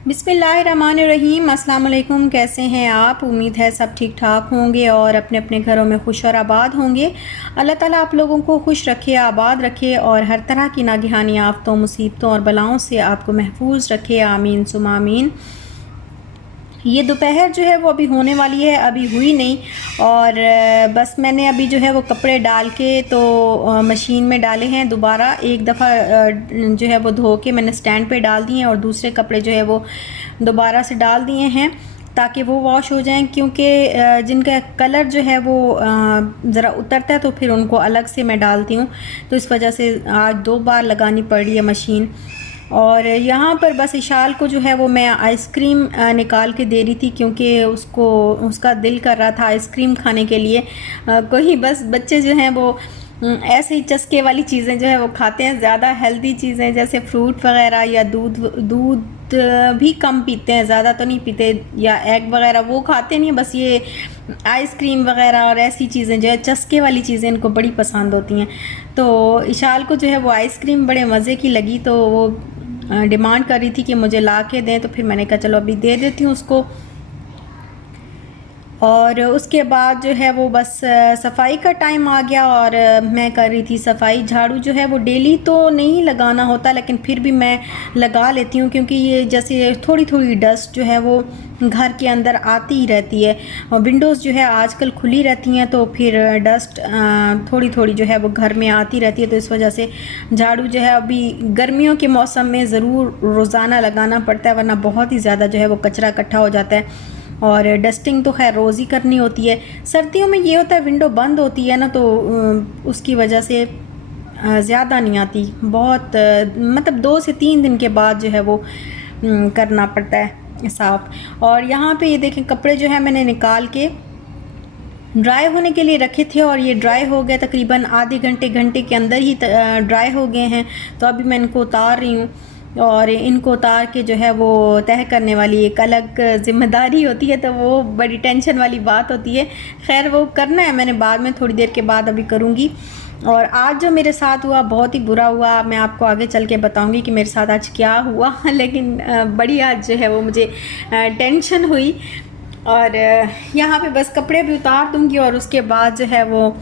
बिस्मिल्लाहिर्रहमानिर्रहीम। अस्सलाम वालेकुम। कैसे हैं आप? उम्मीद है सब ठीक ठाक होंगे और अपने अपने घरों में खुश और आबाद होंगे। अल्लाह ताला आप लोगों को खुश रखे, आबाद रखे और हर तरह की नागहानी आफतों, मुसीबतों और बलाओं से आपको महफूज रखे। आमीन सुमा आमीन। ये दोपहर जो है वो अभी होने वाली है, अभी हुई नहीं। और बस मैंने अभी जो है वो कपड़े डाल के तो मशीन में डाले हैं। दोबारा एक दफ़ा जो है वो धो के मैंने स्टैंड पे डाल दिए हैं और दूसरे कपड़े जो है वो दोबारा से डाल दिए हैं ताकि वो वॉश हो जाएं, क्योंकि जिनका कलर जो है वो ज़रा उतरता है तो फिर उनको अलग से मैं डालती हूँ। तो इस वजह से आज 2 बार लगानी पड़ रही है मशीन। और यहाँ पर बस इशाल को जो है वो मैं आइसक्रीम निकाल के दे रही थी, क्योंकि उसको उसका दिल कर रहा था आइसक्रीम खाने के लिए। कोई बस बच्चे जो हैं वो ऐसे ही चस्के वाली चीज़ें जो है वो खाते हैं। ज़्यादा हेल्दी चीज़ें जैसे फ्रूट वगैरह या दूध दूध भी कम पीते हैं, ज़्यादा तो नहीं पीते, या एग वगैरह वो खाते नहीं। बस ये आइसक्रीम वगैरह और ऐसी चीज़ें जो है चस्के वाली चीज़ें इनको बड़ी पसंद होती हैं। तो इशाल को जो है वो आइसक्रीम बड़े मज़े की लगी, तो वो डिमांड कर रही थी कि मुझे ला के दें। तो फिर मैंने कहा चलो अभी दे देती हूँ उसको। और उसके बाद जो है वो बस सफाई का टाइम आ गया और मैं कर रही थी सफाई। झाड़ू जो है वो डेली तो नहीं लगाना होता, लेकिन फिर भी मैं लगा लेती हूँ, क्योंकि ये जैसे थोड़ी थोड़ी डस्ट जो है वो घर के अंदर आती ही रहती है। और विंडोज़ जो है आजकल खुली रहती हैं, तो फिर डस्ट थोड़ी थोड़ी जो है वो घर में आती रहती है। तो इस वजह से झाड़ू जो है अभी गर्मियों के मौसम में ज़रूर रोज़ाना लगाना पड़ता है, वरना बहुत ही ज़्यादा जो है वो कचरा इकट्ठा हो जाता है। और डस्टिंग तो खैर रोज़ ही करनी होती है। सर्दियों में ये होता है विंडो बंद होती है ना, तो उसकी वजह से ज़्यादा नहीं आती। बहुत मतलब 2 से 3 दिन के बाद जो है वो करना पड़ता है साफ़। और यहाँ पे ये देखें कपड़े जो है मैंने निकाल के ड्राई होने के लिए रखे थे और ये ड्राई हो गए, तकरीबन आधे घंटे के अंदर ही ड्राई हो गए हैं। तो अभी मैं इनको उतार रही हूँ और इनको उतार के जो है वो तह करने वाली एक अलग ज़िम्मेदारी होती है, तो वो बड़ी टेंशन वाली बात होती है। खैर वो करना है, मैंने बाद में थोड़ी देर के बाद अभी करूँगी। और आज जो मेरे साथ हुआ बहुत ही बुरा हुआ। मैं आपको आगे चल के बताऊँगी कि मेरे साथ आज क्या हुआ लेकिन बड़ी आज जो है वो मुझे टेंशन हुई। और यहाँ पे बस कपड़े भी उतार दूँगी और उसके बाद जो है वो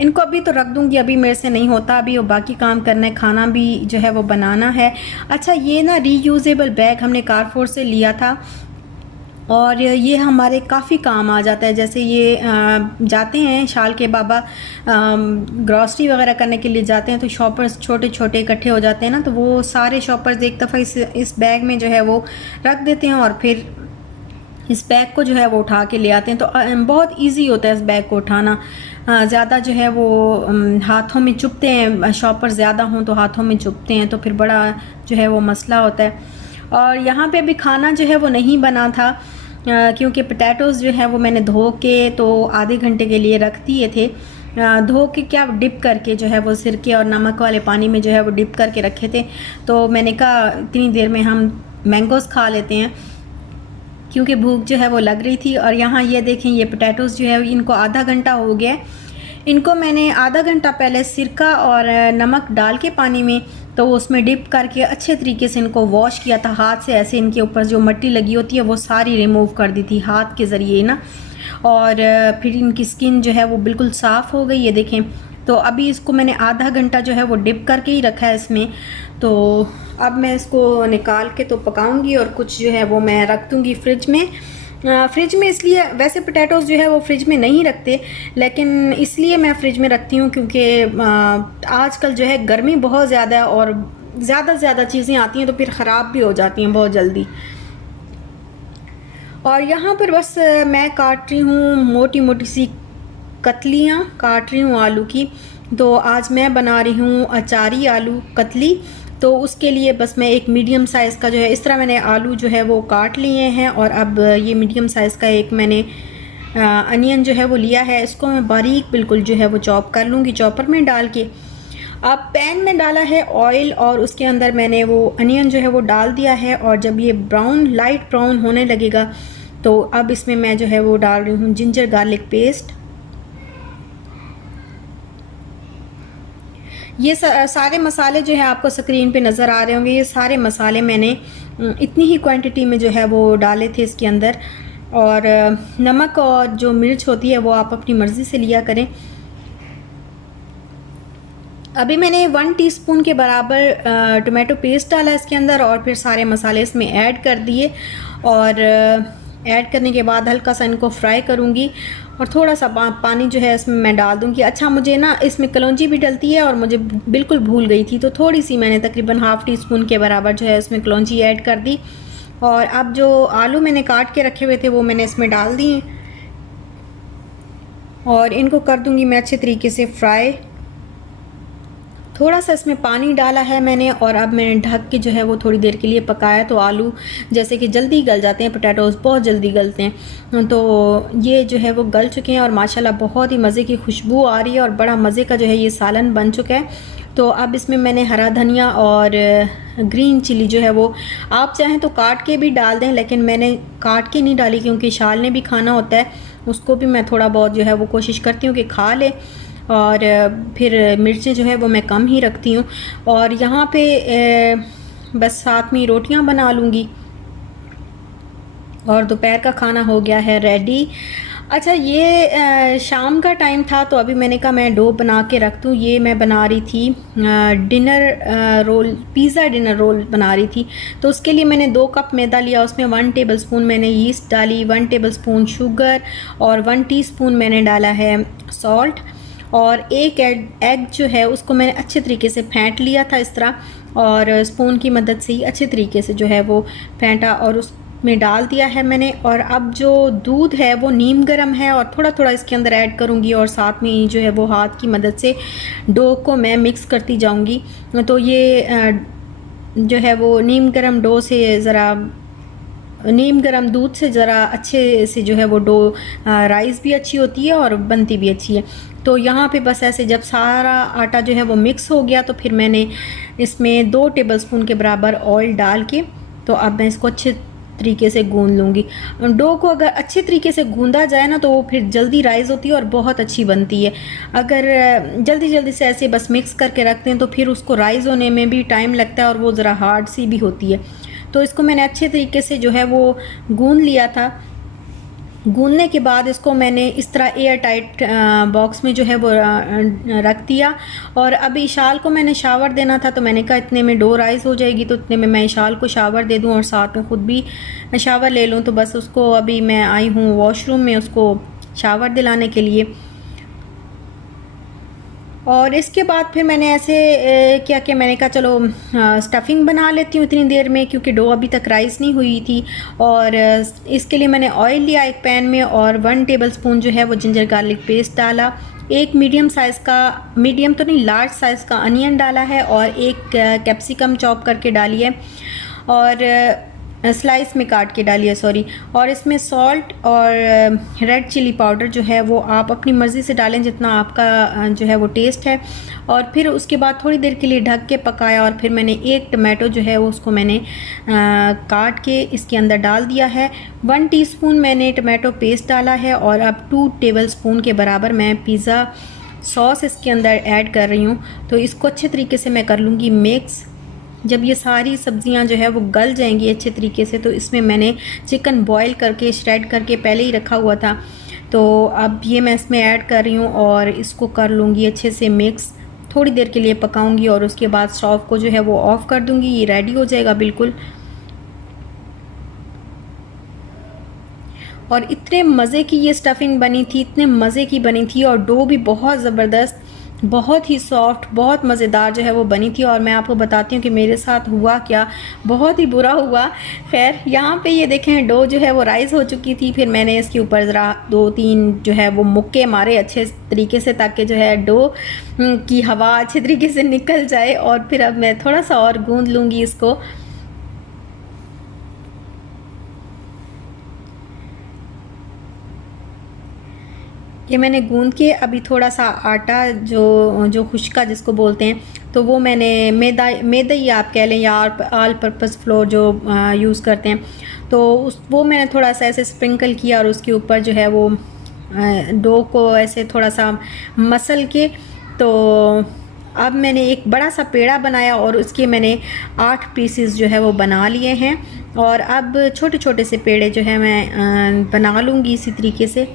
इनको अभी तो रख दूँगी, अभी मेरे से नहीं होता। अभी वो बाकी काम करना है, खाना भी जो है वो बनाना है। अच्छा, ये ना रीयूजेबल बैग हमने कारफोर से लिया था और ये हमारे काफ़ी काम आ जाता है। जैसे ये जाते हैं शाल के बाबा ग्रॉसरी वगैरह करने के लिए जाते हैं, तो शॉपर्स छोटे छोटे इकट्ठे हो जाते हैं ना, तो वो सारे शॉपर्स एक दफ़ा इस बैग में जो है वो रख देते हैं और फिर इस बैग को जो है वो उठा के ले आते हैं। तो बहुत इजी होता है इस बैग को उठाना। ज़्यादा जो है वो हाथों में चुभते हैं, शॉपर ज़्यादा हों तो हाथों में चुभते हैं, तो फिर बड़ा जो है वो मसला होता है। और यहाँ पे भी खाना जो है वो नहीं बना था, क्योंकि पोटैटोज़ जो है वो मैंने धो के तो आधे घंटे के लिए रख दिए थे। धो के क्या डिप करके जो है वो सिरके और नमक वाले पानी में जो है वो डिप करके रखे थे। तो मैंने कहा इतनी देर में हम मैंगोज़ खा लेते हैं, क्योंकि भूख जो है वो लग रही थी। और यहाँ ये देखें ये पोटैटोज़ जो है इनको आधा घंटा हो गया। इनको मैंने आधा घंटा पहले सिरका और नमक डाल के पानी में तो उसमें डिप करके अच्छे तरीके से इनको वॉश किया था हाथ से। ऐसे इनके ऊपर जो मिट्टी लगी होती है वो सारी रिमूव कर दी थी हाथ के ज़रिए ना, और फिर इनकी स्किन जो है वो बिल्कुल साफ़ हो गई। ये देखें, तो अभी इसको मैंने आधा घंटा जो है वो डिप करके ही रखा है इसमें। तो अब मैं इसको निकाल के तो पकाऊंगी और कुछ जो है वो मैं रख दूँगी फ्रिज में। फ्रिज में इसलिए, वैसे पोटैटोज़ जो है वो फ्रिज में नहीं रखते, लेकिन इसलिए मैं फ़्रिज में रखती हूँ क्योंकि आजकल जो है गर्मी बहुत ज़्यादा है और ज़्यादा से ज़्यादा चीज़ें आती हैं तो फिर ख़राब भी हो जाती हैं बहुत जल्दी। और यहाँ पर बस मैं काट रही हूँ मोटी मोटी सी कतलियाँ काट रही हूँ आलू की। तो आज मैं बना रही हूँ अचारी आलू कतली। तो उसके लिए बस मैं एक मीडियम साइज़ का जो है इस तरह मैंने आलू जो है वो काट लिए हैं, और अब ये मीडियम साइज़ का एक मैंने अनियन जो है वो लिया है। इसको मैं बारीक बिल्कुल जो है वो चॉप कर लूँगी चॉपर में डाल के। अब पैन में डाला है ऑयल और उसके अंदर मैंने वो अनियन जो है वो डाल दिया है, और जब ये ब्राउन लाइट ब्राउन होने लगेगा तो अब इसमें मैं जो है वो डाल रही हूँ जिंजर गार्लिक पेस्ट। ये सारे मसाले जो है आपको स्क्रीन पे नज़र आ रहे होंगे, ये सारे मसाले मैंने इतनी ही क्वांटिटी में जो है वो डाले थे इसके अंदर। और नमक और जो मिर्च होती है वो आप अपनी मर्ज़ी से लिया करें। अभी मैंने 1 टीस्पून के बराबर टोमेटो पेस्ट डाला इसके अंदर और फिर सारे मसाले इसमें ऐड कर दिए। और ऐड करने के बाद हल्का सा इनको फ्राई करूँगी और थोड़ा सा पानी जो है इसमें मैं डाल दूँगी। अच्छा, मुझे ना इसमें कलौंजी भी डलती है और मुझे बिल्कुल भूल गई थी, तो थोड़ी सी मैंने तकरीबन ½ टीस्पून के बराबर जो है इसमें कलौंजी ऐड कर दी। और अब जो आलू मैंने काट के रखे हुए थे वो मैंने इसमें डाल दिए और इनको कर दूँगी मैं अच्छे तरीके से फ्राई। थोड़ा सा इसमें पानी डाला है मैंने और अब मैंने ढक के जो है वो थोड़ी देर के लिए पकाया। तो आलू जैसे कि जल्दी गल जाते हैं, पोटैटोज़ बहुत जल्दी गलते हैं, तो ये जो है वो गल चुके हैं और माशाल्लाह बहुत ही मज़े की खुशबू आ रही है और बड़ा मज़े का जो है ये सालन बन चुका है। तो अब इसमें मैंने हरा धनिया और ग्रीन चिली जो है वो आप चाहें तो काट के भी डाल दें, लेकिन मैंने काट के नहीं डाली क्योंकि शाल ने भी खाना होता है, उसको भी मैं थोड़ा बहुत जो है वो कोशिश करती हूँ कि खा ले। और फिर मिर्चें जो है वो मैं कम ही रखती हूँ। और यहाँ पे बस साथ में रोटियाँ बना लूँगी और दोपहर का खाना हो गया है रेडी। अच्छा, ये शाम का टाइम था तो अभी मैंने कहा मैं डो बना के रख दूँ। ये मैं बना रही थी dinner roll, pizza dinner roll बना रही थी। तो उसके लिए मैंने 2 कप मैदा लिया, उसमें 1 टेबलस्पून मैंने यीस्ट डाली, 1 टेबलस्पून शुगर और 1 टीस्पून मैंने डाला है सॉल्ट। और एक एग जो है उसको मैंने अच्छे तरीके से फेंट लिया था इस तरह और स्पून की मदद से ही अच्छे तरीके से जो है वो फेंटा और उसमें डाल दिया है मैंने। और अब जो दूध है वो नीम गर्म है और थोड़ा थोड़ा इसके अंदर ऐड करूँगी और साथ में जो है वो हाथ की मदद से डो को मैं मिक्स करती जाऊँगी। तो ये जो है वो नीम गर्म डो से ज़रा नीम गर्म दूध से ज़रा अच्छे से जो है वो डो राइस भी अच्छी होती है और बनती भी अच्छी है। तो यहाँ पे बस ऐसे जब सारा आटा जो है वो मिक्स हो गया तो फिर मैंने इसमें 2 टेबलस्पून के बराबर ऑयल डाल के तो अब मैं इसको अच्छे तरीके से गूंद लूँगी। डो को अगर अच्छे तरीके से गूंदा जाए ना तो वो फिर जल्दी राइस होती है और बहुत अच्छी बनती है। अगर जल्दी जल्दी से ऐसे बस मिक्स करके रखते हैं तो फिर उसको राइस होने में भी टाइम लगता है और वो ज़रा हार्ड सी भी होती है। तो इसको मैंने अच्छे तरीके से जो है वो गूंद लिया था। गूंदने के बाद इसको मैंने इस तरह एयर टाइट बॉक्स में जो है वो रख दिया। और अभी इशाल को मैंने शावर देना था तो मैंने कहा इतने में डो राइस हो जाएगी, तो इतने में मैं इशाल को शावर दे दूं और साथ में ख़ुद भी शावर ले लूं। तो बस उसको अभी मैं आई हूँ वॉशरूम में उसको शावर दिलाने के लिए। और इसके बाद फिर मैंने ऐसे क्या किया, मैंने कहा चलो स्टफ़िंग बना लेती हूँ इतनी देर में, क्योंकि डो अभी तक राइस नहीं हुई थी। और इसके लिए मैंने ऑयल लिया एक पैन में और 1 टेबलस्पून जो है वो जिंजर गार्लिक पेस्ट डाला। एक मीडियम साइज़ का, मीडियम तो नहीं लार्ज साइज़ का अनियन डाला है और एक कैप्सिकम चॉप करके डाली है और स्लाइस में काट के डालिए सॉरी। और इसमें सॉल्ट और रेड चिली पाउडर जो है वो आप अपनी मर्ज़ी से डालें जितना आपका जो है वो टेस्ट है। और फिर उसके बाद थोड़ी देर के लिए ढक के पकाया और फिर मैंने एक टमाटो जो है वो उसको मैंने काट के इसके अंदर डाल दिया है। 1 टीस्पून मैंने टमाटो पेस्ट डाला है और अब 2 टेबलस्पून के बराबर मैं पिज़्ज़ा सॉस इसके अंदर ऐड कर रही हूँ। तो इसको अच्छे तरीके से मैं कर लूँगी मिक्स। जब ये सारी सब्ज़ियाँ जो है वो गल जाएंगी अच्छे तरीके से तो इसमें मैंने चिकन बॉईल करके श्रेड करके पहले ही रखा हुआ था, तो अब ये मैं इसमें ऐड कर रही हूँ और इसको कर लूँगी अच्छे से मिक्स। थोड़ी देर के लिए पकाऊंगी और उसके बाद स्टोव को जो है वो ऑफ़ कर दूँगी। ये रेडी हो जाएगा बिल्कुल। और इतने मज़े की ये स्टफ़िंग बनी थी, इतने मज़े की बनी थी और डो भी बहुत ज़बरदस्त, बहुत ही सॉफ्ट, बहुत मज़ेदार जो है वो बनी थी। और मैं आपको बताती हूँ कि मेरे साथ हुआ क्या, बहुत ही बुरा हुआ। खैर यहाँ पे ये देखें डो जो है वो राइस हो चुकी थी, फिर मैंने इसके ऊपर ज़रा 2-3 जो है वो मुक्के मारे अच्छे तरीके से ताकि जो है डो की हवा अच्छे तरीके से निकल जाए। और फिर अब मैं थोड़ा सा और गूँध लूँगी इसको। ये मैंने गूंद के अभी थोड़ा सा आटा जो खुश्का जिसको बोलते हैं, तो वो मैंने मैदा ही आप कह लें या ऑल पर्पस फ्लोर जो यूज़ करते हैं, तो वो मैंने थोड़ा सा ऐसे स्प्रिंकल किया और उसके ऊपर जो है वो डो को ऐसे थोड़ा सा मसल के तो अब मैंने एक बड़ा सा पेड़ा बनाया और उसके मैंने 8 पीसेस जो है वो बना लिए हैं। और अब छोटे छोटे से पेड़े जो है मैं बना लूँगी इसी तरीके से।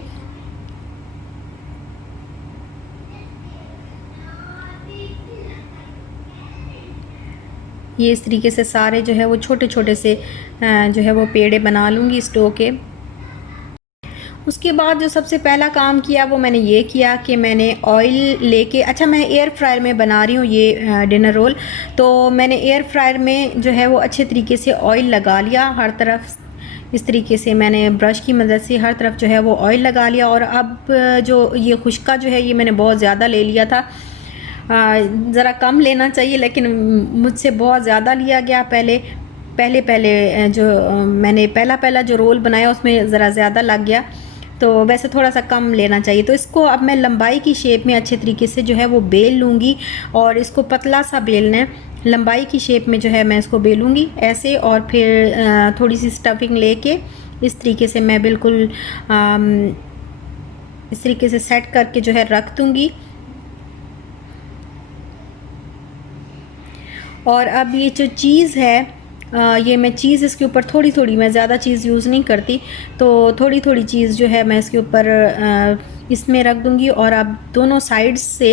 ये इस तरीके से सारे जो है वो छोटे छोटे से जो है वो पेड़े बना लूँगी स्टोव के। उसके बाद जो सबसे पहला काम किया वो मैंने ये किया कि मैंने ऑयल लेके, अच्छा मैं एयर फ्रायर में बना रही हूँ ये डिनर रोल, तो मैंने एयर फ्रायर में जो है वो अच्छे तरीके से ऑयल लगा लिया हर तरफ। इस तरीके से मैंने ब्रश की मदद से हर तरफ जो है वो ऑयल लगा लिया। और अब जो ये खुश्का जो है ये मैंने बहुत ज़्यादा ले लिया था, ज़रा कम लेना चाहिए लेकिन मुझसे बहुत ज़्यादा लिया गया। पहले जो मैंने पहला जो रोल बनाया उसमें ज़रा ज़्यादा लग गया, तो वैसे थोड़ा सा कम लेना चाहिए। तो इसको अब मैं लंबाई की शेप में अच्छे तरीके से जो है वो बेल लूँगी और इसको पतला सा बेलना है, लंबाई की शेप में जो है मैं इसको बेलूँगी ऐसे। और फिर थोड़ी सी स्टफिंग लेके इस तरीके से मैं बिल्कुल इस तरीके से सेट करके जो है रख दूँगी। और अब ये जो चीज़ है ये मैं चीज़ इसके ऊपर थोड़ी थोड़ी, मैं ज़्यादा चीज़ यूज़ नहीं करती, तो थोड़ी थोड़ी चीज़ जो है मैं इसके ऊपर इसमें रख दूँगी। और अब दोनों साइड्स से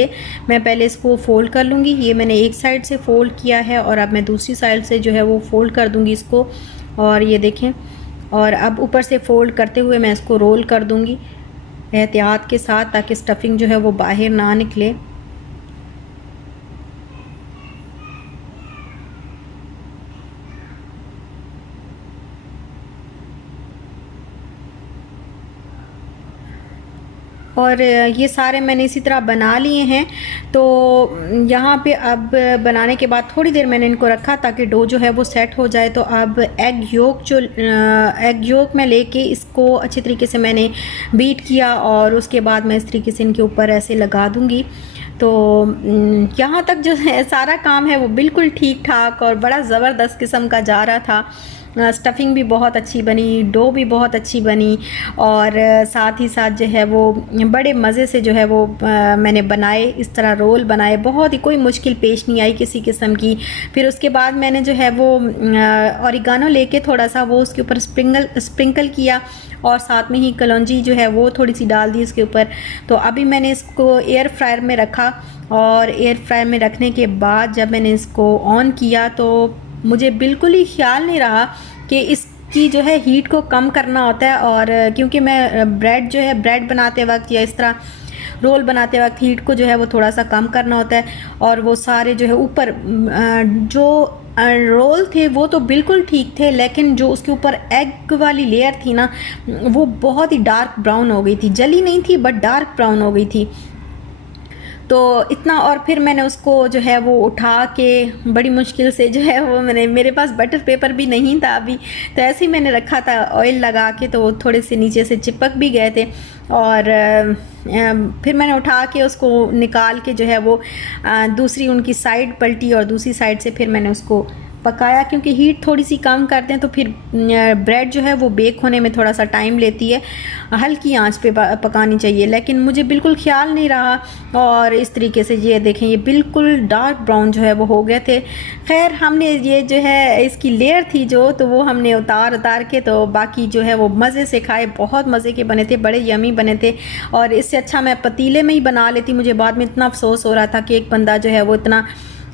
मैं पहले इसको फ़ोल्ड कर लूँगी। ये मैंने एक साइड से फ़ोल्ड किया है और अब मैं दूसरी साइड से जो है वो फ़ोल्ड कर दूँगी इसको। और ये देखें, और अब ऊपर से फ़ोल्ड करते हुए मैं इसको रोल कर दूँगी एहतियात के साथ, ताकि स्टफिंग जो है वो बाहर ना निकले। और ये सारे मैंने इसी तरह बना लिए हैं। तो यहाँ पे अब बनाने के बाद थोड़ी देर मैंने इनको रखा ताकि डो जो है वो सेट हो जाए। तो अब एग योक मैं लेके इसको अच्छे तरीके से मैंने बीट किया और उसके बाद मैं इस तरीके से इनके ऊपर ऐसे लगा दूँगी। तो यहाँ तक जो है सारा काम है वो बिल्कुल ठीक ठाक और बड़ा ज़बरदस्त किस्म का जा रहा था। स्टफिंग भी बहुत अच्छी बनी, डो भी बहुत अच्छी बनी और साथ ही साथ जो है वो बड़े मज़े से जो है वो मैंने बनाए, इस तरह रोल बनाए, बहुत ही कोई मुश्किल पेश नहीं आई किसी किस्म की। फिर उसके बाद मैंने जो है वो ऑरिगानो लेके थोड़ा सा वो उसके ऊपर स्प्रिंकल किया और साथ में ही कलौंजी जो है वो थोड़ी सी डाल दी इसके ऊपर। तो अभी मैंने इसको एयर फ्रायर में रखा और एयर फ्रायर में रखने के बाद जब मैंने इसको ऑन किया तो मुझे बिल्कुल ही ख्याल नहीं रहा कि इसकी जो है हीट को कम करना होता है। और क्योंकि मैं ब्रेड बनाते वक्त या इस तरह रोल बनाते वक्त हीट को जो है वो थोड़ा सा कम करना होता है। और वो सारे जो है ऊपर जो रोल थे वो तो बिल्कुल ठीक थे, लेकिन जो उसके ऊपर एग वाली लेयर थी ना वो बहुत ही डार्क ब्राउन हो गई थी, जली नहीं थी बट डार्क ब्राउन हो गई थी। तो इतना, और फिर मैंने उसको जो है वो उठा के बड़ी मुश्किल से जो है वो मेरे पास बटर पेपर भी नहीं था अभी, तो ऐसे ही मैंने रखा था ऑयल लगा के, तो वो थोड़े से नीचे से चिपक भी गए थे। और फिर मैंने उठा के उसको निकाल के जो है वो दूसरी उनकी साइड पलटी और दूसरी साइड से फिर मैंने उसको पकाया, क्योंकि हीट थोड़ी सी कम करते हैं तो फिर ब्रेड जो है वो बेक होने में थोड़ा सा टाइम लेती है, हल्की आंच पे पकानी चाहिए। लेकिन मुझे बिल्कुल ख्याल नहीं रहा और इस तरीके से ये देखें ये बिल्कुल डार्क ब्राउन जो है वो हो गए थे। खैर हमने ये जो है इसकी लेयर थी जो, तो वो हमने उतार के तो बाकी जो है वो मज़े से खाए, बहुत मज़े के बने थे, बड़े यमी बने थे। और इससे अच्छा मैं पतीले में ही बना लेती, मुझे बाद में इतना अफसोस हो रहा था कि एक बंदा जो है वो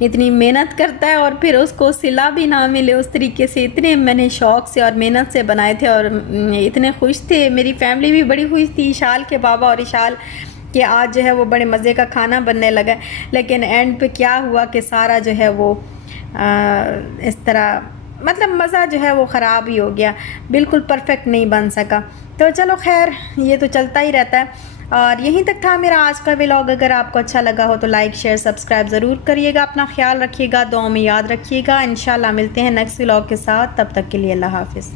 इतनी मेहनत करता है और फिर उसको सिला भी ना मिले उस तरीके से। इतने मैंने शौक़ से और मेहनत से बनाए थे और इतने खुश थे, मेरी फैमिली भी बड़ी खुश थी, इशाल के बाबा और इशाल कि आज जो है वो बड़े मज़े का खाना बनने लगा। लेकिन एंड पे क्या हुआ कि सारा जो है वो इस तरह मतलब मज़ा जो है वो ख़राब ही हो गया, बिल्कुल परफेक्ट नहीं बन सका। तो चलो खैर ये तो चलता ही रहता है। और यहीं तक था मेरा आज का व्लॉग। अगर आपको अच्छा लगा हो तो लाइक शेयर सब्सक्राइब ज़रूर करिएगा, अपना ख्याल रखिएगा, दुआ में याद रखिएगा। इंशाल्लाह मिलते हैं नेक्स्ट व्लॉग के साथ, तब तक के लिए अल्लाह हाफ़िज़।